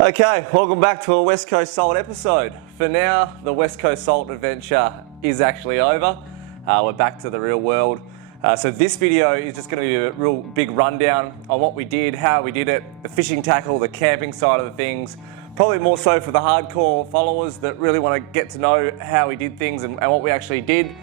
Okay, welcome back to a West Coast Salt episode. For now, the West Coast Salt adventure is actually over. We're back to the real world. So this video is just going to be a real big rundown on what we did, how we did it, the fishing tackle, the camping side of the things. Probably more so for the hardcore followers that really want to get to know how we did things and what we actually did.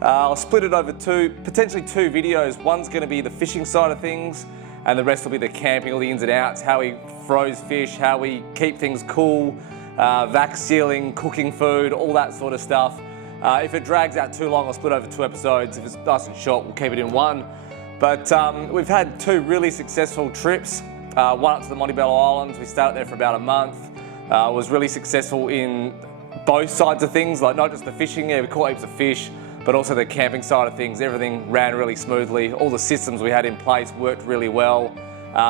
I'll split it over potentially two videos. One's going to be the fishing side of things, and the rest will be the camping, all the ins and outs, how we froze fish, how we keep things cool, vac sealing, cooking food, all that sort of stuff. If it drags out too long, I'll split over two episodes. If it's nice and short, we'll keep it in one. But we've had two really successful trips. One up to the Montebello Islands. We stayed up there for about a month. Was really successful in both sides of things, like not just the fishing, we caught heaps of fish, but also the camping side of things. Everything ran really smoothly. All the systems we had in place worked really well.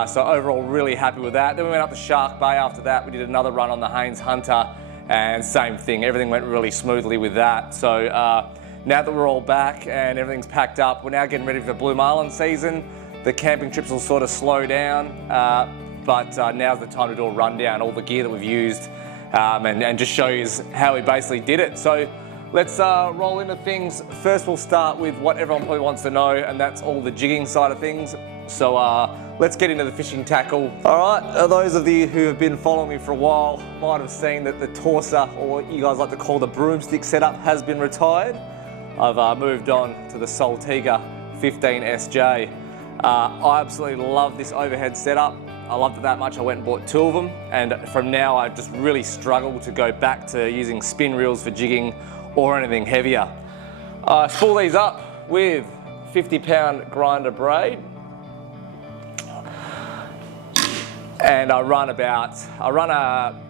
So overall, really happy with that. Then we went up to Shark Bay after that. We did another run on the Haynes Hunter, and same thing. Everything went really smoothly with that. So now that we're all back and everything's packed up, we're now getting ready for the Blue Marlin season. The camping trips will sort of slow down, but now's the time to do a rundown, all the gear that we've used, and just show you how we basically did it. So let's roll into things. First, we'll start with what everyone probably wants to know, and that's all the jigging side of things. So let's get into the fishing tackle. All right, those of you who have been following me for a while might have seen that the Torsa, or what you guys like to call the broomstick setup, has been retired. I've moved on to the Saltiga 15SJ. I absolutely love this overhead setup. I loved it that much I went and bought two of them, and from now I just really struggle to go back to using spin reels for jigging or anything heavier. I spool these up with 50-pound grinder braid, and I run a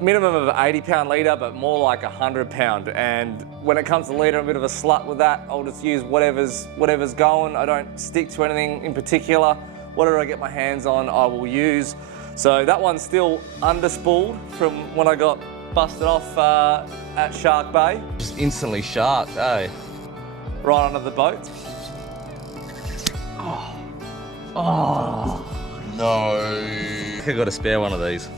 minimum of 80-pound leader, but more like 100-pound. And when it comes to leader, I'm a bit of a slut with that. I'll just use whatever's going. I don't stick to anything in particular. Whatever I get my hands on, I will use. So that one's still underspooled from when I got busted off at Shark Bay. Just instantly sharked, eh? Right under the boat. Oh no. I got to spare one of these.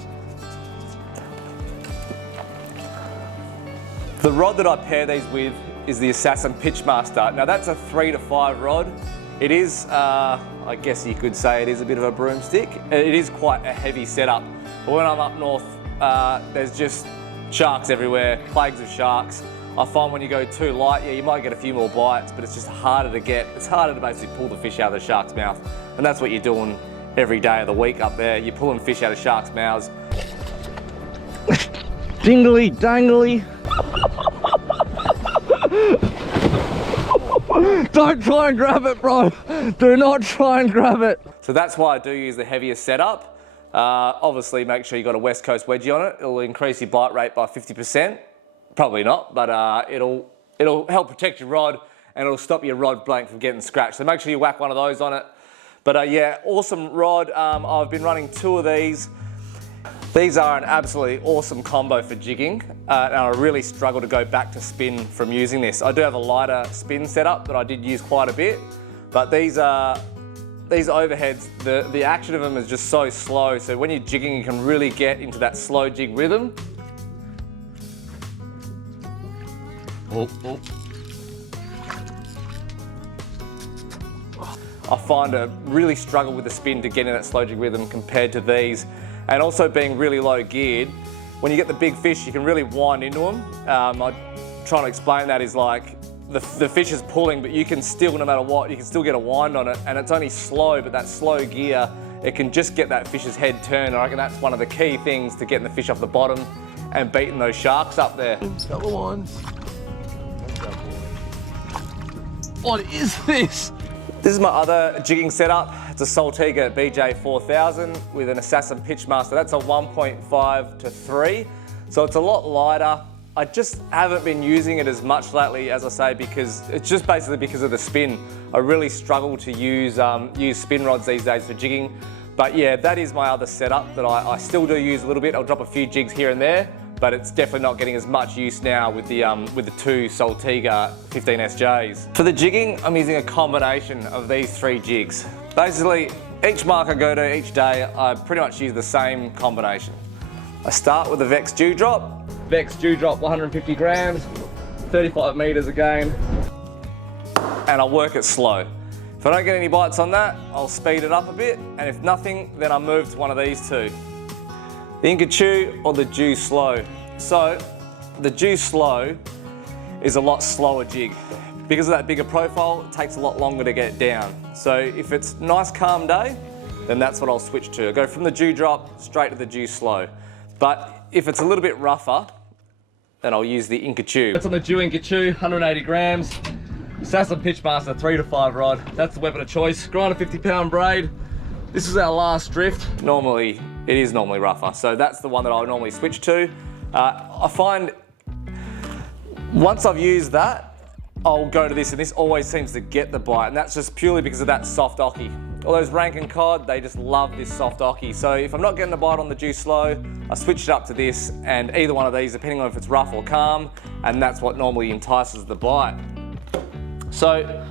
The rod that I pair these with is the Assassin Pitchmaster. Now that's a 3 to 5 rod. It is, I guess you could say it is a bit of a broomstick. It is quite a heavy setup. But when I'm up north, there's just sharks everywhere, plagues of sharks. I find when you go too light, yeah, you might get a few more bites, but it's just harder to get. It's harder to basically pull the fish out of the shark's mouth. And that's what you're doing every day of the week up there. You're pulling fish out of sharks' mouths. Dingly dangly. Don't try and grab it, bro. Do not try and grab it. So that's why I do use the heavier setup. Obviously, make sure you got a West Coast wedgie on it. It'll increase your bite rate by 50%. Probably not, but it'll help protect your rod, and it'll stop your rod blank from getting scratched. So make sure you whack one of those on it. But yeah, awesome rod. I've been running two of these. These are an absolutely awesome combo for jigging, and I really struggle to go back to spin from using this. I do have a lighter spin setup that I did use quite a bit, but these overheads, the action of them is just so slow, so when you're jigging you can really get into that slow jig rhythm. I find I really struggle with the spin to get in that slow jig rhythm compared to these. And also being really low geared, when you get the big fish, you can really wind into them. I'm trying to explain that is like, the fish is pulling, but you can still, no matter what, you can still get a wind on it, and it's only slow, but that slow gear, it can just get that fish's head turned. I reckon that's one of the key things to getting the fish off the bottom and beating those sharks up there. Couple ones. What is this? This is my other jigging setup. It's a Saltiga BJ 4000 with an Assassin Pitchmaster. That's a 1.5 to 3. So it's a lot lighter. I just haven't been using it as much lately, as I say, because it's just basically because of the spin. I really struggle to use spin rods these days for jigging. But yeah, that is my other setup that I still do use a little bit. I'll drop a few jigs here and there, but it's definitely not getting as much use now with the two Saltiga 15SJs. For the jigging, I'm using a combination of these three jigs. Basically, each mark I go to each day, I pretty much use the same combination. I start with the Vex dewdrop. Vex dewdrop 150 grams, 35 meters again, and I'll work it slow. If I don't get any bites on that, I'll speed it up a bit, and if nothing, then I move to one of these two. The Inca Chew or the Dew Slow. So, the Dew Slow is a lot slower jig. Because of that bigger profile, it takes a lot longer to get down. So if it's a nice calm day, then that's what I'll switch to. I go from the dewdrop straight to the Dew Slow. But if it's a little bit rougher, then I'll use the Inca Chew. It's on the Dew Inca Chew, 180 grams. Sasson Pitchmaster 3 to 5 rod. That's the weapon of choice. Grind a 50-pound braid. This is our last drift. Normally, it is normally rougher. So that's the one that I'll normally switch to. I find once I've used that, I'll go to this, and this always seems to get the bite, and that's just purely because of that soft ocky. All those Rankin cod, they just love this soft ocky. So if I'm not getting the bite on the Dew Slow, I switch it up to this, and either one of these, depending on if it's rough or calm, and that's what normally entices the bite. So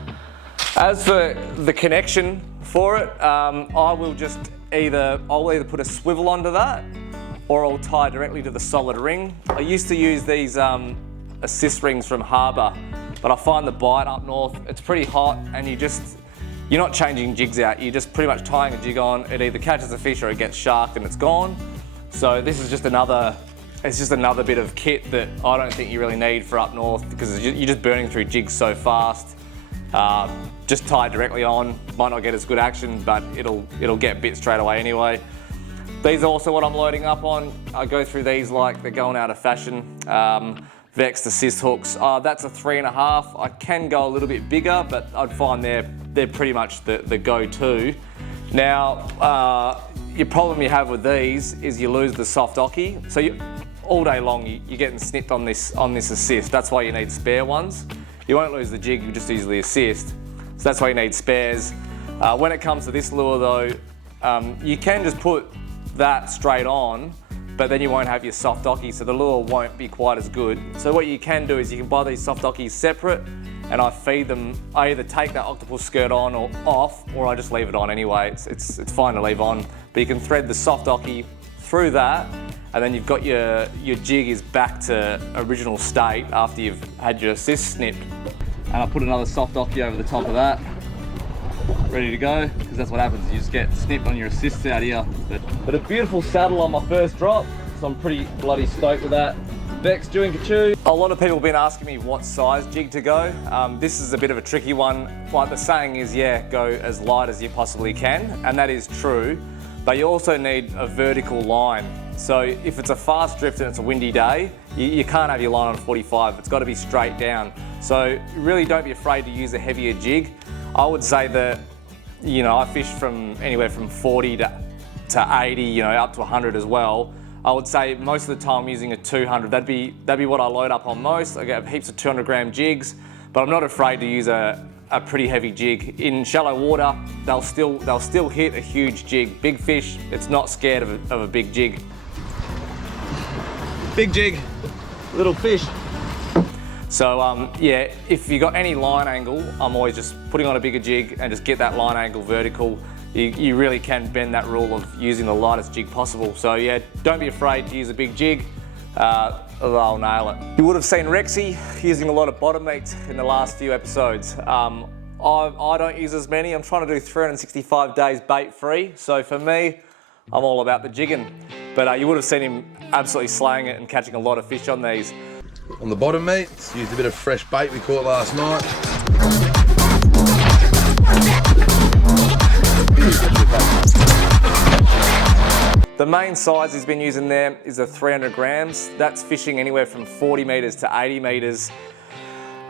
as for the connection for it, I'll either put a swivel onto that, or I'll tie directly to the solid ring. I used to use these assist rings from Harbour, but I find the bite up north, it's pretty hot, and you're not changing jigs out, you're just pretty much tying a jig on. It either catches a fish or it gets sharked and it's gone. So this is just another bit of kit that I don't think you really need for up north, because you're just burning through jigs so fast. Just tie it directly on, might not get as good action, but it'll get bit straight away anyway. These are also what I'm loading up on. I go through these like they're going out of fashion. Vex assist hooks. That's a 3.5. I can go a little bit bigger, but I'd find they're pretty much the go-to. Now, your problem you have with these is you lose the soft ocky. So all day long you're getting snipped on this assist. That's why you need spare ones. You won't lose the jig, you just easily assist. So that's why you need spares. When it comes to this lure though, you can just put that straight on, but then you won't have your soft ocky, so the lure won't be quite as good. So what you can do is you can buy these soft ockies separate, and I feed them. I either take that octopus skirt on or off, or I just leave it on anyway. It's fine to leave on, but you can thread the soft ocky through that, and then you've got your jig is back to original state after you've had your assist snipped. And I put another soft ocky over the top of that, ready to go, because that's what happens, you just get snipped on your assists out here. But a beautiful saddle on my first drop, so I'm pretty bloody stoked with that. Vex Dew Inca Chew. A lot of people have been asking me what size jig to go. This is a bit of a tricky one. Like the saying is, yeah, go as light as you possibly can, and that is true, but you also need a vertical line. So if it's a fast drift and it's a windy day, you can't have your line on 45, it's got to be straight down. So really don't be afraid to use a heavier jig. I would say that, I fish from anywhere from 40 to 80, up to 100 as well. I would say most of the time I'm using a 200. That'd be what I load up on most. I get heaps of 200 gram jigs, but I'm not afraid to use a pretty heavy jig. In shallow water, they'll still hit a huge jig. Big fish, it's not scared of a big jig. Big jig, little fish. So yeah, if you got any line angle, I'm always just putting on a bigger jig and just get that line angle vertical. You really can bend that rule of using the lightest jig possible. So yeah, don't be afraid to use a big jig, they'll nail it. You would have seen Rexy using a lot of bottom meat in the last few episodes. I don't use as many. I'm trying to do 365 days bait free. So for me, I'm all about the jigging. But you would have seen him absolutely slaying it and catching a lot of fish on these. On the bottom meat, used a bit of fresh bait we caught last night. The main size he's been using there is a 300 grams. That's fishing anywhere from 40 metres to 80 metres.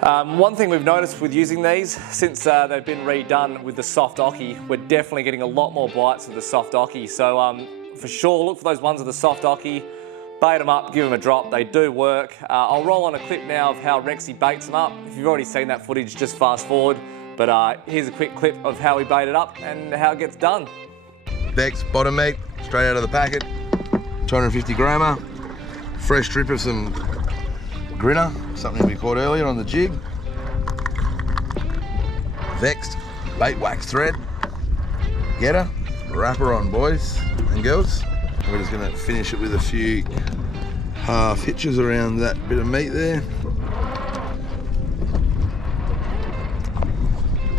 One thing we've noticed with using these, since they've been redone with the soft ocky, we're definitely getting a lot more bites with the soft ocky. So for sure, look for those ones with the soft ocky. Bait them up, give them a drop, they do work. I'll roll on a clip now of how Rexy baits them up. If you've already seen that footage, just fast forward. But here's a quick clip of how we bait it up and how it gets done. Vex bottom meat, straight out of the packet, 250 grammer, fresh strip of some grinner, something we caught earlier on the jig. Vexed bait wax thread, getter, wrapper on boys and girls. We're just gonna finish it with a few half hitches around that bit of meat there.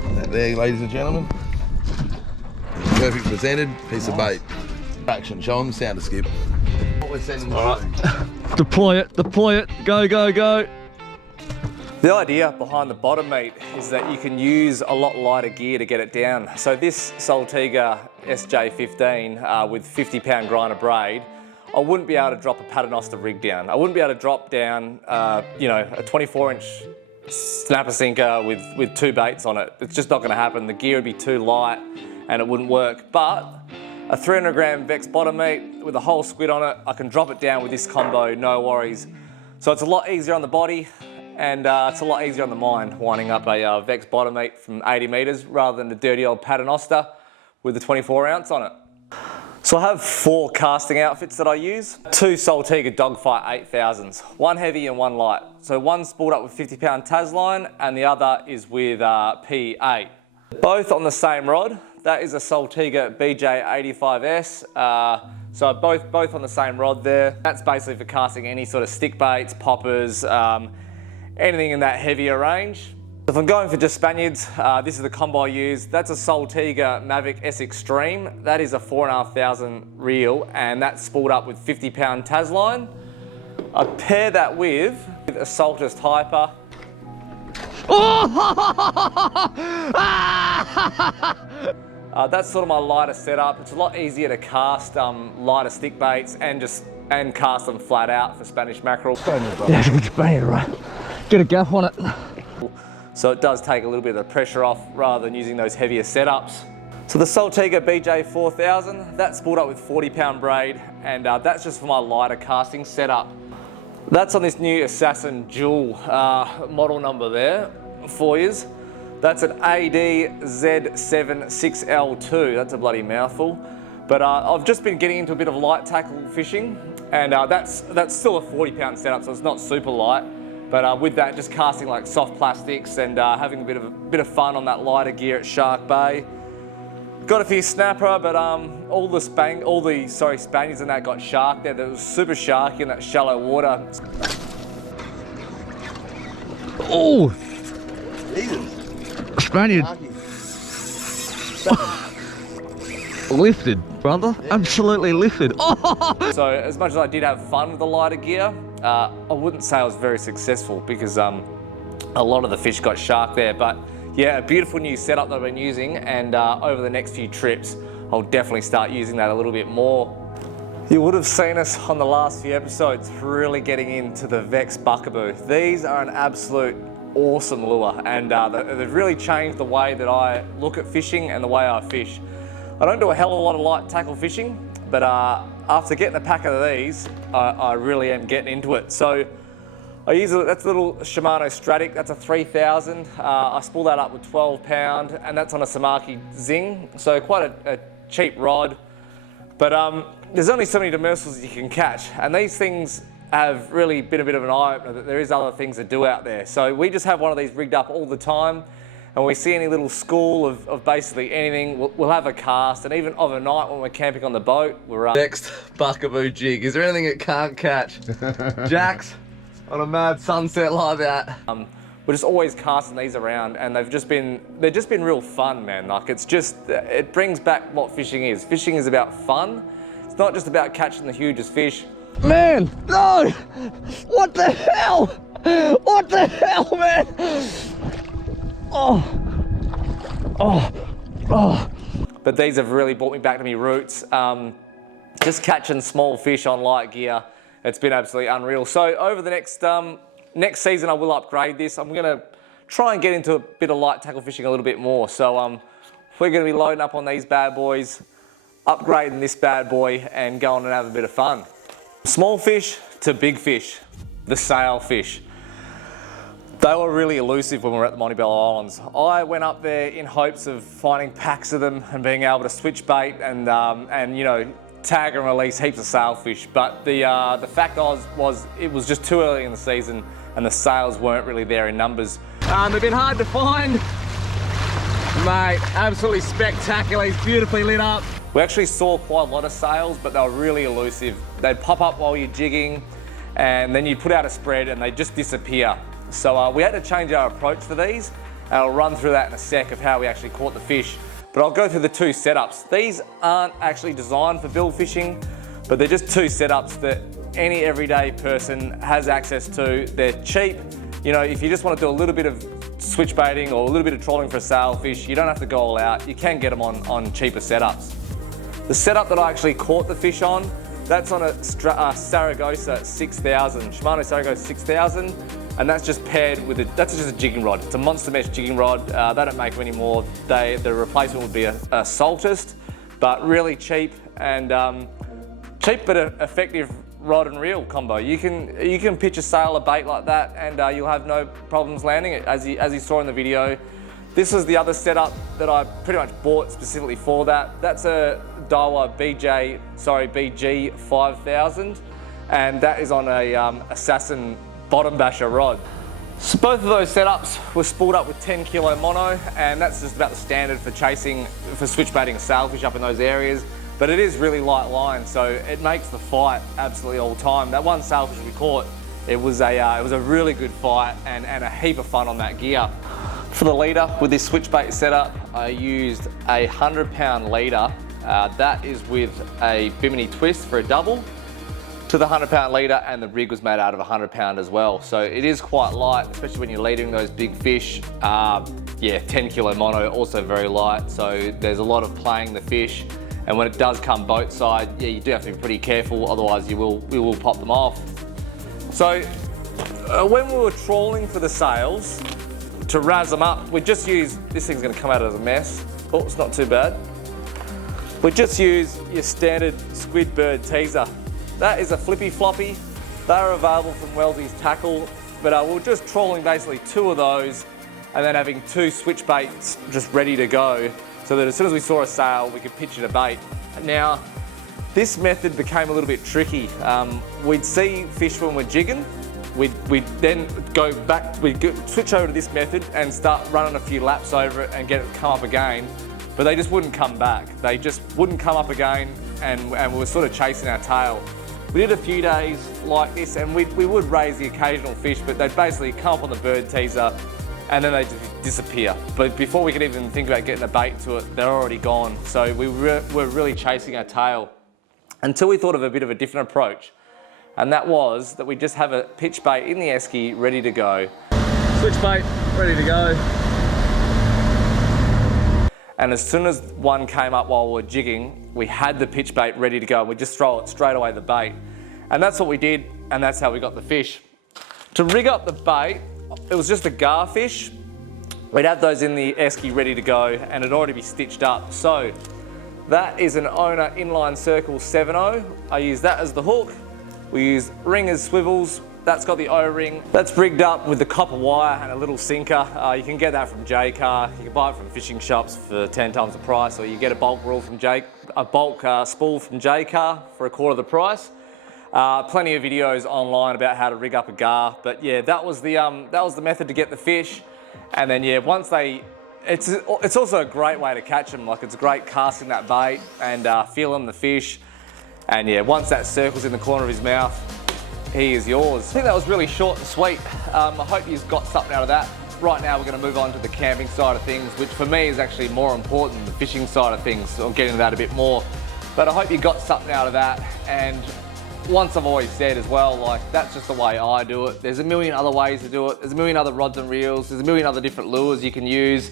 And that there, ladies and gentlemen. Perfect presented piece of bait. Action, show them the sound of skip. What we're sending. All right. Deploy it, go, go, go. The idea behind the bottom meat is that you can use a lot lighter gear to get it down. So this Saltiga SJ15 with 50-pound grinder braid, I wouldn't be able to drop a paternoster rig down. I wouldn't be able to drop down, you know, a 24-inch snapper sinker with 2 baits on it. It's just not gonna happen. The gear would be too light and it wouldn't work. But a 300-gram Vex bottom meat with a whole squid on it, I can drop it down with this combo, no worries. So it's a lot easier on the body, and it's a lot easier on the mind winding up a Vex bottom meat from 80 metres rather than the dirty old paternoster with a 24 ounce on it. So I have 4 casting outfits that I use. 2 Saltiga Dogfight 8000s, one heavy and one light. So one's spooled up with 50-pound Tasline and the other is with P8. Both on the same rod. That is a Saltiga BJ85S. So both on the same rod there. That's basically for casting any sort of stick baits, poppers, anything in that heavier range. If I'm going for just Spaniards, this is the combo I use. That's a Saltiga Mavic S Extreme. That is a 4,500 reel, and that's spooled up with 50-pound Tasline. I pair that with a Saltist Hyper. That's sort of my lighter setup. It's a lot easier to cast lighter stick baits and cast them flat out for Spanish mackerel. Yeah, Spaniard, right? Get a gaff on it. So it does take a little bit of the pressure off rather than using those heavier setups. So the Saltiga BJ4000, that's spooled up with 40-pound braid, and that's just for my lighter casting setup. That's on this new Assassin Dual model number there for you. That's an AD-Z76L2. That's a bloody mouthful. But I've just been getting into a bit of light tackle fishing, and that's still a 40-pound setup, so it's not super light. But with that, just casting like soft plastics and having a bit of fun on that lighter gear at Shark Bay. Got a few snapper, but all the Spaniards and that got shark there. That was super sharky in that shallow water. Oh, Spaniard. Lifted, brother. Yeah. Absolutely lifted. Oh. So as much as I did have fun with the lighter gear, I wouldn't say I was very successful because a lot of the fish got shark there. But yeah, a beautiful new setup that I've been using, and over the next few trips, I'll definitely start using that a little bit more. You would have seen us on the last few episodes really getting into the Vex Buckaboo. These are an absolute awesome lure, and they've really changed the way that I look at fishing and the way I fish. I don't do a hell of a lot of light tackle fishing, but after getting a pack of these, I really am getting into it. So I use that's a little Shimano Stratic, that's a 3000. I spool that up with 12-pound, and that's on a Samaki Zing, so quite a cheap rod. But there's only so many demersals you can catch, and these things have really been a bit of an eye-opener that there is other things to do out there. So we just have one of these rigged up all the time, and when we see any little school of basically anything, we'll have a cast, and even overnight when we're camping on the boat, we're next Buckaboo jig. Is there anything it can't catch? Jacks on a mad sunset like that. We're just always casting these around, and they've just been real fun, man. Like it brings back what fishing is. Fishing is about fun. It's not just about catching the hugest fish. Man, no! What the hell? What the hell, man? Oh, oh, oh. But these have really brought me back to my roots. Just catching small fish on light gear, it's been absolutely unreal. So over the next season, I will upgrade this. I'm gonna try and get into a bit of light tackle fishing a little bit more. So we're gonna be loading up on these bad boys, upgrading this bad boy, and going and have a bit of fun. Small fish to big fish, the sailfish. They were really elusive when we were at the Montebello Islands. I went up there in hopes of finding packs of them and being able to switch bait and you know, tag and release heaps of sailfish. But the fact was it was just too early in the season and the sails weren't really there in numbers. They've been hard to find. Mate, absolutely spectacular. He's beautifully lit up. We actually saw quite a lot of sails, but they were really elusive. They'd pop up while you're jigging, and then you'd put out a spread and they just disappear. So we had to change our approach for these, and I'll run through that in a sec of how we actually caught the fish. But I'll go through the two setups. These aren't actually designed for bill fishing, but they're just two setups that any everyday person has access to. They're cheap. You know, if you just want to do a little bit of switch baiting or a little bit of trolling for a sailfish, you don't have to go all out. You can get them on cheaper setups. The setup that I actually caught the fish on, that's on a Saragossa 6000, Shimano Saragossa 6000, and that's just paired with that's just a jigging rod. It's a monster mesh jigging rod. They don't make them anymore. The replacement would be a Saltist, but really cheap and cheap but effective rod and reel combo. You can pitch a sail, a bait like that, and you'll have no problems landing it, as you saw in the video. This was the other setup that I pretty much bought specifically for that. That's a Daiwa BG 5000, and that is on a Assassin bottom basher rod. So both of those setups were spooled up with 10 kilo mono, and that's just about the standard for switch baiting a sailfish up in those areas. But it is really light line, so it makes the fight absolutely all time. That one sailfish we caught, it was a really good fight and a heap of fun on that gear. For the leader with this switch bait setup, I used a 100-pound leader. That is with a Bimini twist for a double to the 100-pound leader, and the rig was made out of 100-pound as well. So it is quite light, especially when you're leading those big fish. Yeah, 10 kilo mono, also very light. So there's a lot of playing the fish. And when it does come boat side, yeah, you do have to be pretty careful, otherwise you will pop them off. So when we were trawling for the sails, to razz them up, we just use, this thing's gonna come out as a mess. Oh, it's not too bad. We just use your standard squid bird teaser. That is a flippy floppy. They're available from Wellesley's Tackle, but we're just trawling basically two of those and then having two switch baits just ready to go, so that as soon as we saw a sail, we could pitch it a bait. Now, this method became a little bit tricky. We'd see fish when we're jigging. We'd then go back, we'd switch over to this method and start running a few laps over it and get it to come up again, but they just wouldn't come back. They just wouldn't come up again, and we were sort of chasing our tail. We did a few days like this, and we would raise the occasional fish, but they'd basically come up on the bird teaser and then they just disappear. But before we could even think about getting a bait to it, they're already gone. So we were really chasing our tail until we thought of a bit of a different approach. And that was that we just have a pitch bait in the esky ready to go. Switch bait, ready to go. And as soon as one came up while we were jigging, we had the pitch bait ready to go. We just throw it straight away the bait. And that's what we did, and that's how we got the fish. To rig up the bait, it was just a garfish. We'd have those in the esky ready to go, and it'd already be stitched up. So that is an Owner Inline Circle 7.0. I use that as the hook. We use ringers, swivels. That's got the O-ring. That's rigged up with the copper wire and a little sinker. You can get that from J-Car. You can buy it from fishing shops for 10 times the price, or you get a bulk reel from spool from J-Car for a quarter of the price. Plenty of videos online about how to rig up a gar, but yeah, that was the method to get the fish. And then yeah, once it's also a great way to catch them. Like, it's great casting that bait and feeling the fish. And yeah, once that circle's in the corner of his mouth, he is yours. I think that was really short and sweet. I hope you've got something out of that. Right now we're going to move on to the camping side of things, which for me is actually more important than the fishing side of things. So I'll get into that a bit more. But I hope you got something out of that. And once I've always said as well, like, that's just the way I do it. There's a million other ways to do it. There's a million other rods and reels. There's a million other different lures you can use.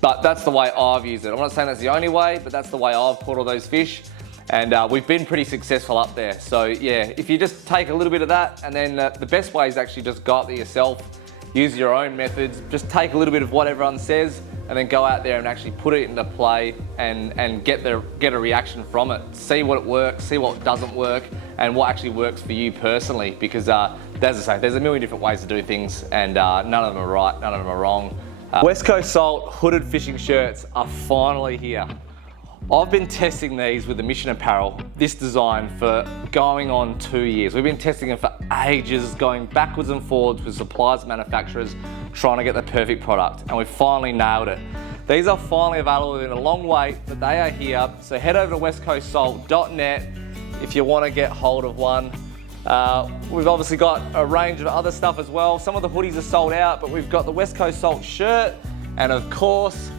But that's the way I've used it. I'm not saying that's the only way, but that's the way I've caught all those fish. And we've been pretty successful up there. So yeah, if you just take a little bit of that, and then the best way is actually just go up there yourself, use your own methods, just take a little bit of what everyone says, and then go out there and actually put it into play and get a reaction from it. See what works, see what doesn't work, and what actually works for you personally. Because as I say, there's a million different ways to do things, and none of them are right, none of them are wrong. West Coast Salt hooded fishing shirts are finally here. I've been testing these with the Mission Apparel, this design, for going on 2 years. We've been testing them for ages, going backwards and forwards with suppliers and manufacturers, trying to get the perfect product, and we finally nailed it. These are finally available in a long wait, but they are here. So head over to westcoastsalt.net if you want to get hold of one. We've obviously got a range of other stuff as well. Some of the hoodies are sold out, but we've got the West Coast Salt shirt and of course,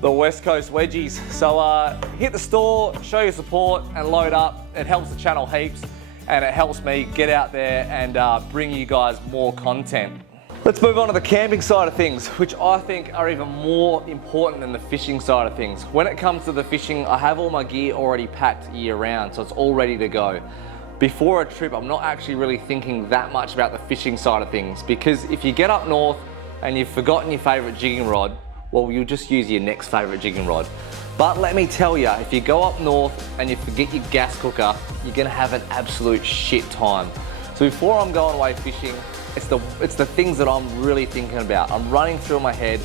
the West Coast wedgies. So hit the store, show your support and load up. It helps the channel heaps and it helps me get out there and bring you guys more content. Let's move on to the camping side of things, which I think are even more important than the fishing side of things. When it comes to the fishing, I have all my gear already packed year round, so it's all ready to go. Before a trip, I'm not actually really thinking that much about the fishing side of things, because if you get up north and you've forgotten your favorite jigging rod, well, you'll just use your next favorite jigging rod. But let me tell you, if you go up north and you forget your gas cooker, you're gonna have an absolute shit time. So before I'm going away fishing, it's the things that I'm really thinking about. I'm running through my head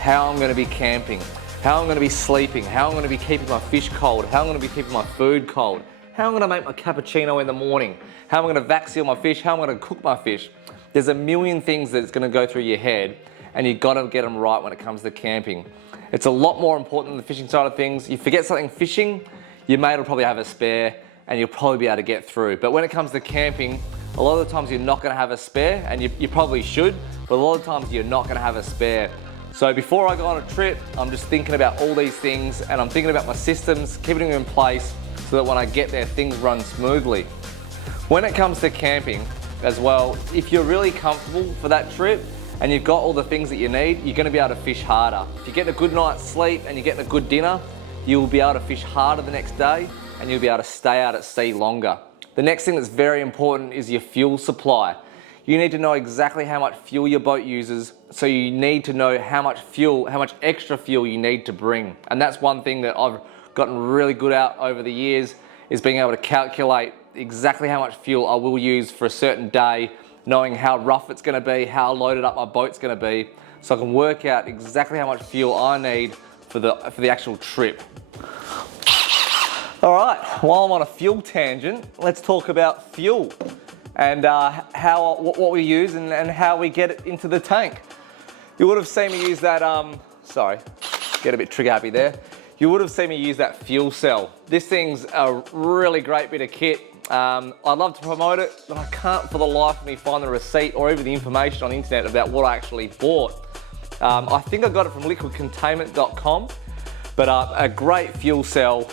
how I'm gonna be camping, how I'm gonna be sleeping, how I'm gonna be keeping my fish cold, how I'm gonna be keeping my food cold, how I'm gonna make my cappuccino in the morning, how I'm gonna vac seal my fish, how I'm gonna cook my fish. There's a million things that's gonna go through your head and you've gotta get them right when it comes to camping. It's a lot more important than the fishing side of things. You forget something fishing, your mate will probably have a spare and you'll probably be able to get through. But when it comes to camping, a lot of the times you're not gonna have a spare, and you probably should, but a lot of times you're not gonna have a spare. So before I go on a trip, I'm just thinking about all these things and I'm thinking about my systems, keeping them in place so that when I get there, things run smoothly. When it comes to camping as well, if you're really comfortable for that trip and you've got all the things that you need, you're gonna be able to fish harder. If you get a good night's sleep and you're getting a good dinner, you'll be able to fish harder the next day and you'll be able to stay out at sea longer. The next thing that's very important is your fuel supply. You need to know exactly how much fuel your boat uses, so you need to know how much extra fuel you need to bring. And that's one thing that I've gotten really good at over the years, is being able to calculate exactly how much fuel I will use for a certain day, knowing how rough it's gonna be, how loaded up my boat's gonna be, so I can work out exactly how much fuel I need for the actual trip. All right, while I'm on a fuel tangent, let's talk about fuel and what we use and how we get it into the tank. You would have seen me use that, sorry, get a bit trigger happy there. You would have seen me use that fuel cell. This thing's a really great bit of kit. I'd love to promote it, but I can't for the life of me find the receipt or even the information on the internet about what I actually bought. I think I got it from liquidcontainment.com, but a great fuel cell.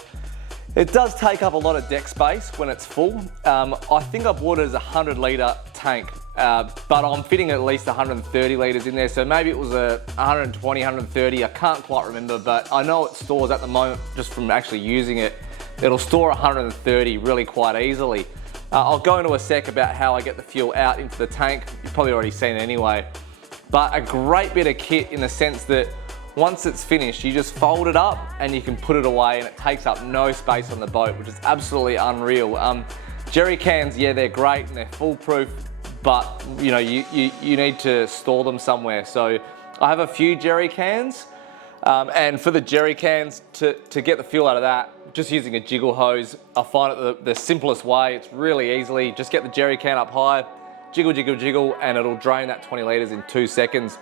It does take up a lot of deck space when it's full. I think I bought it as a 100 litre tank, but I'm fitting at least 130 litres in there, so maybe it was a 120, 130, I can't quite remember, but I know it stores at the moment, just from actually using it, it'll store 130 really quite easily. I'll go into a sec about how I get the fuel out into the tank. You've probably already seen it anyway. But a great bit of kit in the sense that once it's finished, you just fold it up and you can put it away and it takes up no space on the boat, which is absolutely unreal. Jerry cans, yeah, they're great and they're foolproof, but you know, you need to store them somewhere. So I have a few jerry cans, and for the jerry cans, to get the fuel out of that, just using a jiggle hose, I find it the simplest way. It's really easily, just get the jerry can up high, jiggle, jiggle, jiggle, and it'll drain that 20 litres in 2 seconds.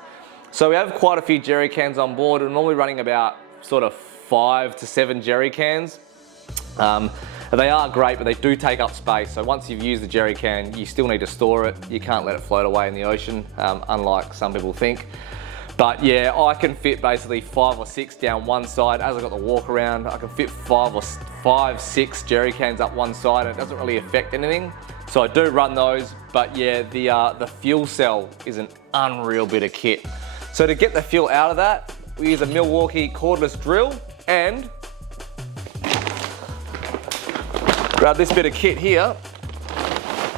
So we have quite a few jerry cans on board. We're normally running about sort of 5 to 7 jerry cans. They are great, but they do take up space. So once you've used the jerry can, you still need to store it. You can't let it float away in the ocean, unlike some people think. But yeah, I can fit basically 5 or 6 down one side. As I've got the walk around, I can fit 5, 6 jerry cans up one side and it doesn't really affect anything. So I do run those, but yeah, the fuel cell is an unreal bit of kit. So to get the fuel out of that, we use a Milwaukee cordless drill and grab this bit of kit here.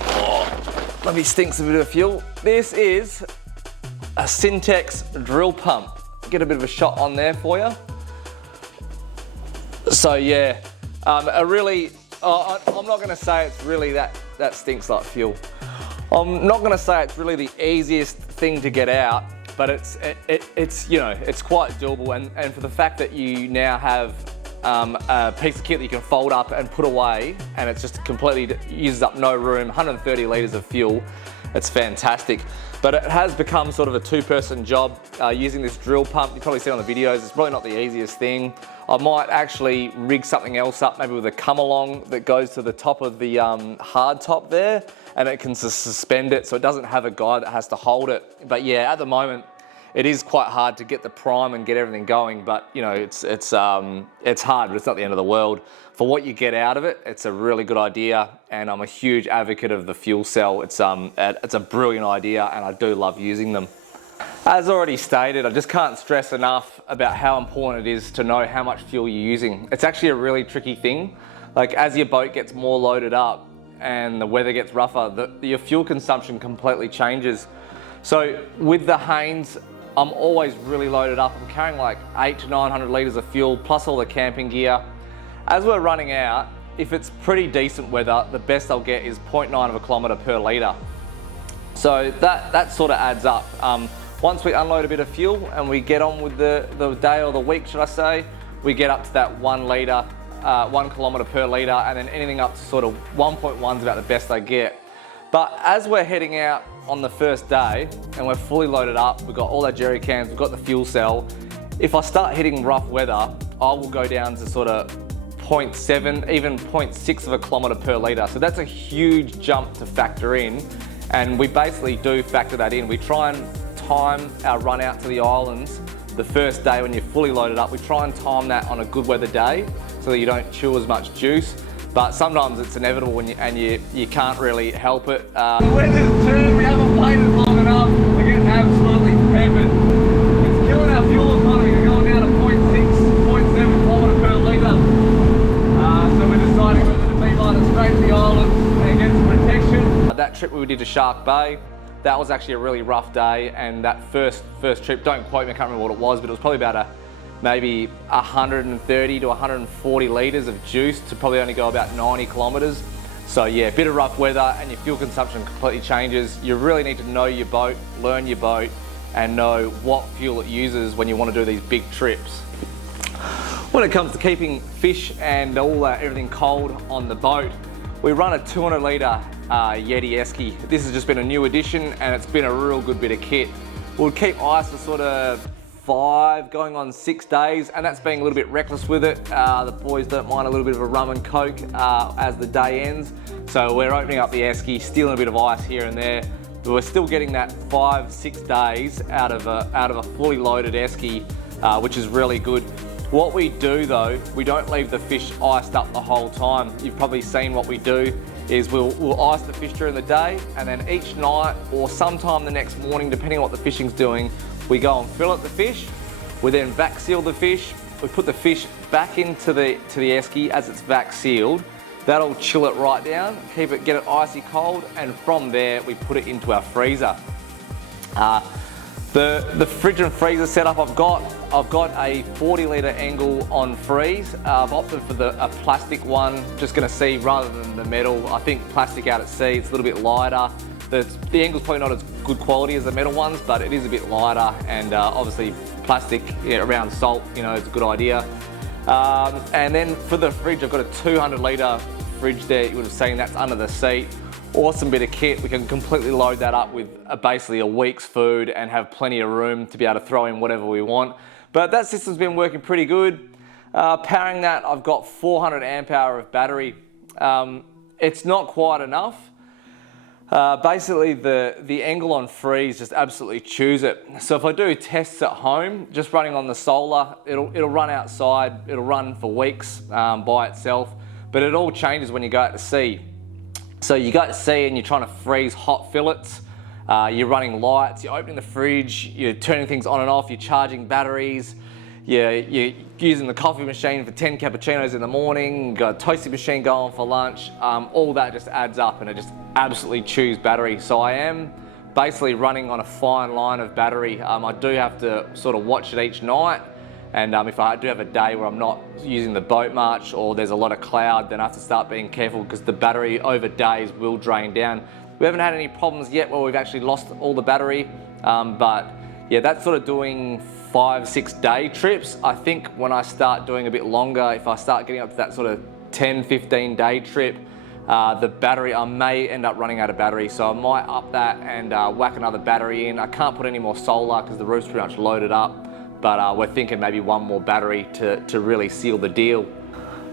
Oh, maybe stinks a bit of fuel. This is a Syntex drill pump. Get a bit of a shot on there for you. So yeah, I'm not gonna say it's really that stinks like fuel. I'm not gonna say it's really the easiest thing to get out, but it's you know, it's quite doable, and for the fact that you now have a piece of kit that you can fold up and put away, and it's just completely uses up no room, 130 litres of fuel, it's fantastic. But it has become sort of a two-person job using this drill pump. You probably see it on the videos, it's probably not the easiest thing. I might actually rig something else up, maybe with a come-along that goes to the top of the hard top there, and it can suspend it so it doesn't have a guy that has to hold it. But yeah, at the moment, it is quite hard to get the prime and get everything going, but you know, it's hard, but it's not the end of the world. For what you get out of it, it's a really good idea, and I'm a huge advocate of the fuel cell. It's a brilliant idea, and I do love using them. As already stated, I just can't stress enough about how important it is to know how much fuel you're using. It's actually a really tricky thing. Like, as your boat gets more loaded up and the weather gets rougher, your fuel consumption completely changes. So with the Haynes, I'm always really loaded up. I'm carrying like 800 to 900 litres of fuel, plus all the camping gear. As we're running out, if it's pretty decent weather, the best I'll get is 0.9 of a kilometre per litre. So that sort of adds up. Once we unload a bit of fuel and we get on with the day or the week, should I say, we get up to that 1 kilometre per litre, and then anything up to sort of 1.1 is about the best I get. But as we're heading out on the first day and we're fully loaded up, we've got all our jerry cans, we've got the fuel cell, if I start hitting rough weather, I will go down to sort of 0.7, even 0.6 of a kilometre per litre. So that's a huge jump to factor in, and we basically do factor that in. We try and time our run out to the islands the first day when you're fully loaded up. We try and time that on a good weather day so that you don't chew as much juice. But sometimes it's inevitable when you can't really help it. The weather's turned, we haven't played it long enough, we're getting absolutely peppered. It's killing our fuel economy, we're going down to 0.6, 0.7 kilometre per litre. So we're deciding whether to beeline it straight to the island and get some protection. That trip we did to Shark Bay, that was actually a really rough day, and that first trip, don't quote me, I can't remember what it was, but it was probably about maybe 130 to 140 litres of juice to probably only go about 90 kilometres. So yeah, a bit of rough weather and your fuel consumption completely changes. You really need to know your boat, learn your boat, and know what fuel it uses when you want to do these big trips. When it comes to keeping fish and everything cold on the boat, we run a 200 litre Yeti ESI. This has just been a new addition, and it's been a real good bit of kit. We'll keep ice for sort of 5 going on 6 days, and that's being a little bit reckless with it. The boys don't mind a little bit of a rum and coke as the day ends, so we're opening up the ESI, stealing a bit of ice here and there, but we're still getting that 5-6 days out of a fully loaded ESI, which is really good. What we do though, we don't leave the fish iced up the whole time. You've probably seen what we do is we'll ice the fish during the day, and then each night or sometime the next morning, depending on what the fishing's doing, we go and fillet the fish. We then vac seal the fish. We put the fish back into the ESI as it's vac sealed. That'll chill it right down, get it icy cold, and from there we put it into our freezer. The fridge and freezer setup I've got a 40 litre angle on freeze. I've opted for a plastic one, just going to see rather than the metal. I think plastic out at sea, it's a little bit lighter. The angle's probably not as good quality as the metal ones, but it is a bit lighter, and obviously plastic around salt, you know, it's a good idea. And then for the fridge, I've got a 200 litre fridge there. You would have seen that's under the seat. Awesome bit of kit. We can completely load that up with basically a week's food and have plenty of room to be able to throw in whatever we want. But that system's been working pretty good. Powering that, I've got 400 amp hour of battery. It's not quite enough. Basically the angle on freeze just absolutely chews it. So if I do tests at home, just running on the solar, it'll run outside, it'll run for weeks by itself, but it all changes when you go out to sea. So you go to sea and you're trying to freeze hot fillets, you're running lights, you're opening the fridge, you're turning things on and off, you're charging batteries, you're using the coffee machine for 10 cappuccinos in the morning, you've got a toasting machine going for lunch, all that just adds up and it just absolutely chews battery. So I am basically running on a fine line of battery. I do have to sort of watch it each night, and if I do have a day where I'm not using the boat much or there's a lot of cloud, then I have to start being careful because the battery over days will drain down. We haven't had any problems yet where we've actually lost all the battery, but yeah, that's sort of doing 5-6 day trips. I think when I start doing a bit longer, if I start getting up to that sort of 10-15 day trip, The battery, I may end up running out of battery, so I might up that and whack another battery in. I can't put any more solar because the roof's pretty much loaded up, but we're thinking maybe one more battery to really seal the deal.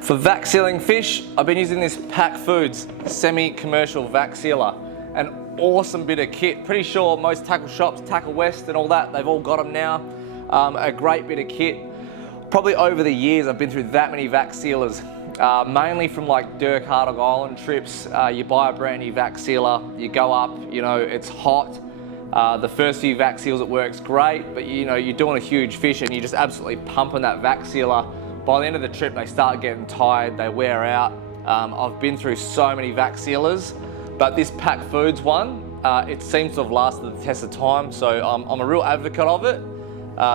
For vac sealing fish, I've been using this Pack Foods semi-commercial vac sealer. An awesome bit of kit. Pretty sure most tackle shops, Tackle West and all that, they've all got them now. A great bit of kit. Probably over the years, I've been through that many vac sealers. Mainly from like Dirk Hardog Island trips. You buy a brand new vac sealer, you go up, you know, it's hot. The first few vac seals, it works great, but you know, you're doing a huge fish and you're just absolutely pumping that vac sealer. By the end of the trip, they start getting tired, they wear out. I've been through so many vac sealers, but this Pack Foods one, it seems to have lasted the test of time, so I'm a real advocate of it.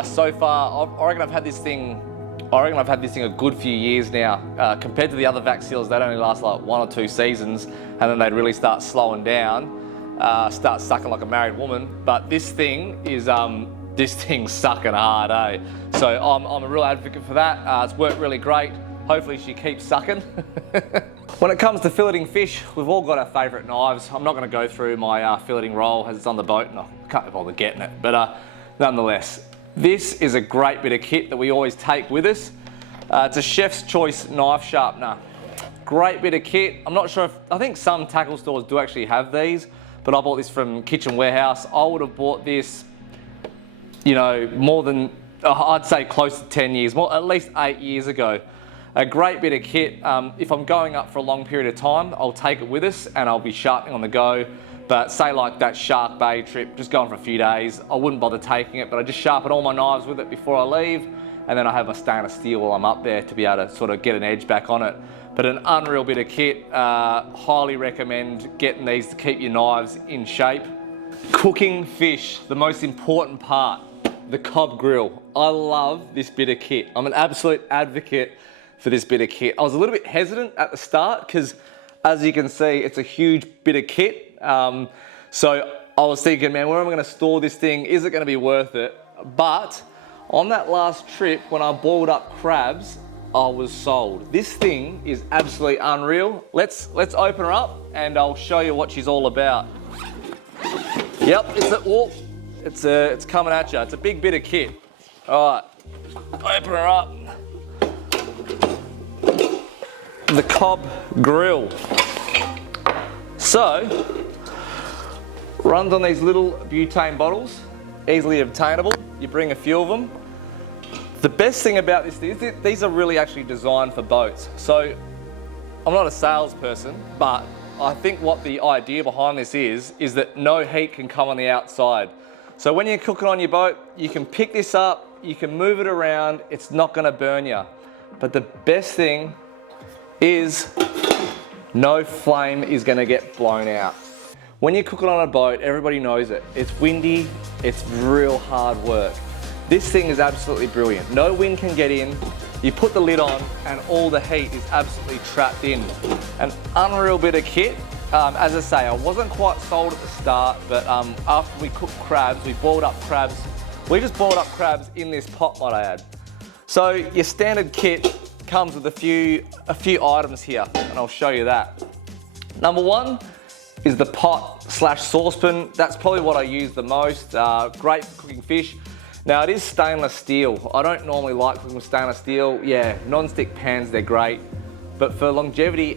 So far, I reckon I've had this thing a good few years now. Compared to the other vac sealers, they'd only last like 1 or 2 seasons, and then they'd really start slowing down, start sucking like a married woman. But this thing is, this thing's sucking hard, eh? So I'm a real advocate for that. It's worked really great. Hopefully she keeps sucking. When it comes to filleting fish, we've all got our favourite knives. I'm not going to go through my filleting roll as it's on the boat, and I can't be bothered getting it, but nonetheless, this is a great bit of kit that we always take with us. It's a Chef's Choice knife sharpener. Great bit of kit. I'm not sure if, I think some tackle stores do actually have these, but I bought this from Kitchen Warehouse. I would have bought this, you know, more than, I'd say close to 10 years, at least 8 years ago. A great bit of kit. If I'm going up for a long period of time, I'll take it with us and I'll be sharpening on the go. But say like that Shark Bay trip, just going for a few days, I wouldn't bother taking it, but I just sharpen all my knives with it before I leave, and then I have my stainless steel while I'm up there to be able to sort of get an edge back on it. But an unreal bit of kit. Highly recommend getting these to keep your knives in shape. Cooking fish, the most important part, the Cob Grill. I love this bit of kit. I'm an absolute advocate for this bit of kit. I was a little bit hesitant at the start because, as you can see, it's a huge bit of kit. So I was thinking, man, where am I going to store this thing? Is it going to be worth it? But on that last trip, when I boiled up crabs, I was sold. This thing is absolutely unreal. Let's open her up and I'll show you what she's all about. Yep, it's coming at you. It's a big bit of kit. All right, open her up. The Cob Grill. So, runs on these little butane bottles, easily obtainable. You bring a few of them. The best thing about this is that these are really actually designed for boats. So, I'm not a salesperson, but I think what the idea behind this is that no heat can come on the outside. So when you're cooking on your boat, you can pick this up, you can move it around, it's not gonna burn you. But the best thing is no flame is gonna get blown out. When you're cooking on a boat, everybody knows it. It's windy, it's real hard work. This thing is absolutely brilliant. No wind can get in. You put the lid on and all the heat is absolutely trapped in. An unreal bit of kit. As I say, I wasn't quite sold at the start, but after we cooked crabs, we boiled up crabs. We just boiled up crabs in this pot, might I add. So your standard kit comes with a few items here, and I'll show you that. Number one is the pot/saucepan. That's probably what I use the most. Great for cooking fish. Now it is stainless steel. I don't normally like cooking with stainless steel. Yeah, non-stick pans, they're great. But for longevity,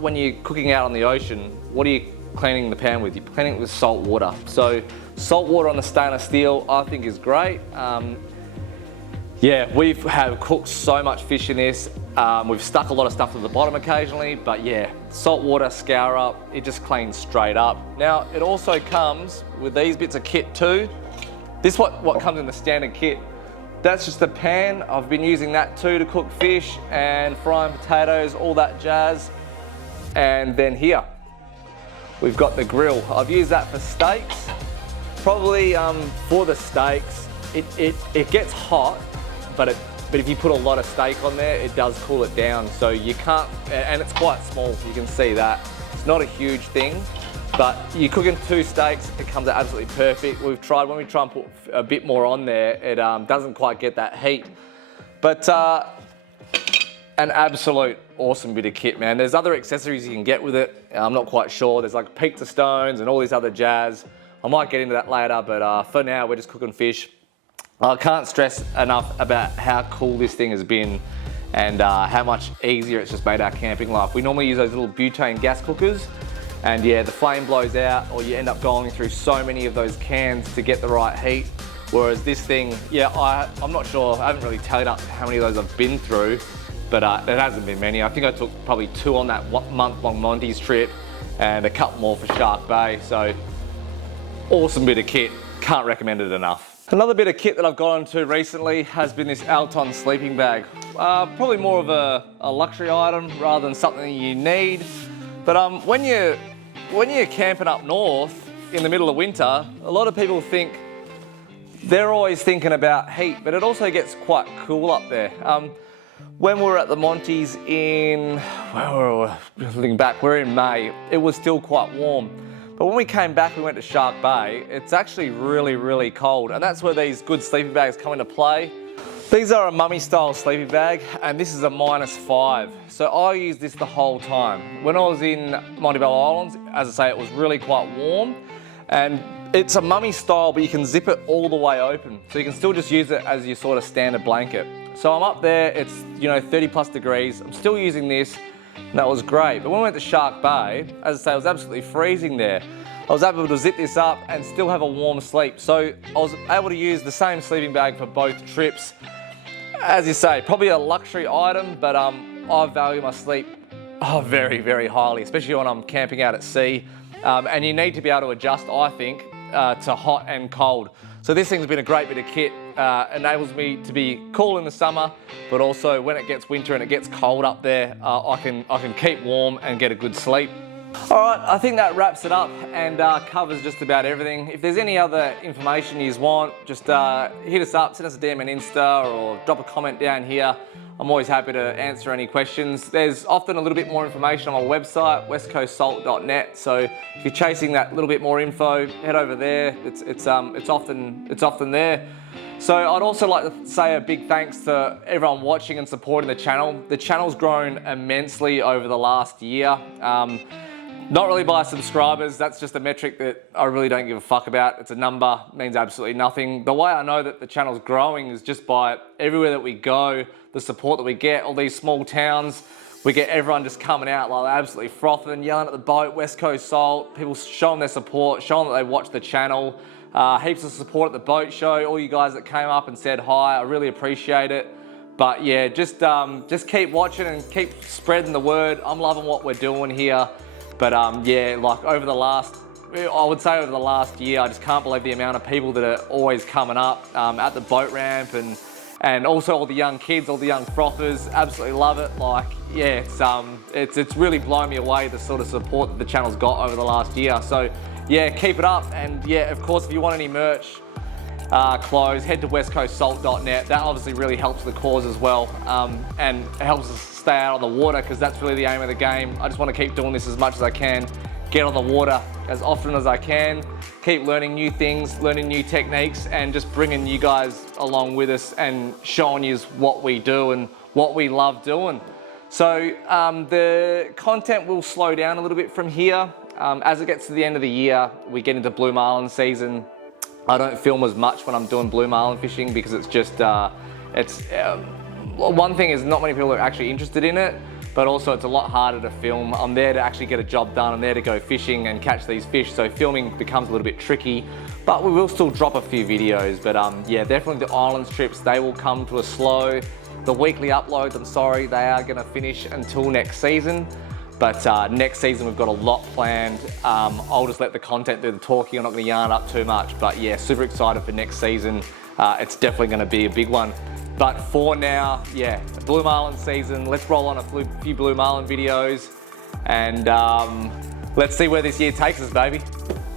when you're cooking out on the ocean, what are you cleaning the pan with? You're cleaning it with salt water. So salt water on the stainless steel, I think is great. Yeah, we have cooked so much fish in this. We've stuck a lot of stuff to the bottom occasionally, but yeah, salt water, scour up, it just cleans straight up. Now, it also comes with these bits of kit too. This is what comes in the standard kit. That's just a pan. I've been using that too to cook fish and frying potatoes, all that jazz. And then here, we've got the grill. I've used that for steaks. Probably for the steaks, it gets hot, but if you put a lot of steak on there, it does cool it down. So you can't, and it's quite small, you can see that. It's not a huge thing, but you're cooking 2 steaks, it comes out absolutely perfect. When we try and put a bit more on there, it doesn't quite get that heat. But an absolute awesome bit of kit, man. There's other accessories you can get with it. I'm not quite sure. There's like pizza stones and all these other jazz. I might get into that later, but for now, we're just cooking fish. I can't stress enough about how cool this thing has been and how much easier it's just made our camping life. We normally use those little butane gas cookers, and yeah, the flame blows out, or you end up going through so many of those cans to get the right heat. Whereas this thing, yeah, I'm not sure, I haven't really tallied up how many of those I've been through, but it hasn't been many. I think I took probably 2 on that month-long Monty's trip and a couple more for Shark Bay. So awesome bit of kit, can't recommend it enough. Another bit of kit that I've got onto recently has been this Alton sleeping bag. Probably more of a luxury item rather than something you need. But when you're camping up north in the middle of winter, a lot of people think they're always thinking about heat, but it also gets quite cool up there. When we were at the Monty's in, looking back, we're in May, it was still quite warm. But when we came back, we went to Shark Bay, it's actually really, really cold. And that's where these good sleeping bags come into play. These are a mummy style sleeping bag, and this is a -5. So I used this the whole time. When I was in Montebello Islands, as I say, it was really quite warm. And it's a mummy style, but you can zip it all the way open. So you can still just use it as your sort of standard blanket. So I'm up there, it's 30+ degrees. I'm still using this. And that was great. But when we went to Shark Bay, as I say, it was absolutely freezing there. I was able to zip this up and still have a warm sleep. So I was able to use the same sleeping bag for both trips. As you say, probably a luxury item, but I value my sleep very, very highly, especially when I'm camping out at sea. And you need to be able to adjust, I think, to hot and cold. So this thing's been a great bit of kit. Enables me to be cool in the summer, but also when it gets winter and it gets cold up there, I can keep warm and get a good sleep. All right, I think that wraps it up and covers just about everything. If there's any other information you want, just hit us up, send us a DM on Insta or drop a comment down here. I'm always happy to answer any questions. There's often a little bit more information on my website, westcoastsalt.net. So if you're chasing that little bit more info, head over there. It's often there. So I'd also like to say a big thanks to everyone watching and supporting the channel. The channel's grown immensely over the last year. Not really by subscribers, that's just a metric that I really don't give a fuck about. It's a number, means absolutely nothing. The way I know that the channel's growing is just by everywhere that we go, the support that we get, all these small towns, we get everyone just coming out like absolutely frothing, yelling at the boat, West Coast Salt, people showing their support, showing that they watch the channel. Heaps of support at the boat show, all you guys that came up and said hi, I really appreciate it. But yeah, just keep watching and keep spreading the word. I'm loving what we're doing here. But yeah, like I would say over the last year, I just can't believe the amount of people that are always coming up at the boat ramp and also all the young kids, all the young frothers, absolutely love it. Like, yeah, it's really blown me away, the sort of support that the channel's got over the last year. So yeah, keep it up. And yeah, of course, if you want any merch, clothes, head to westcoastsalt.net. That obviously really helps the cause as well, and helps us stay out on the water, because that's really the aim of the game. I just want to keep doing this as much as I can, get on the water as often as I can, keep learning new things, learning new techniques, and just bringing you guys along with us and showing you what we do and what we love doing. So the content will slow down a little bit from here. As it gets to the end of the year, we get into blue marlin season. I don't film as much when I'm doing blue marlin fishing, because it's just, one thing is not many people are actually interested in it, but also it's a lot harder to film. I'm there to actually get a job done. I'm there to go fishing and catch these fish, so filming becomes a little bit tricky, but we will still drop a few videos. But yeah, definitely the islands trips, they will come to a slow. The weekly uploads, I'm sorry, they are gonna finish until next season. But next season, we've got a lot planned. I'll just let the content do the talking. I'm not gonna yarn up too much, but yeah, super excited for next season. It's definitely gonna be a big one. But for now, yeah, blue marlin season. Let's roll on a few blue marlin videos, and let's see where this year takes us, baby.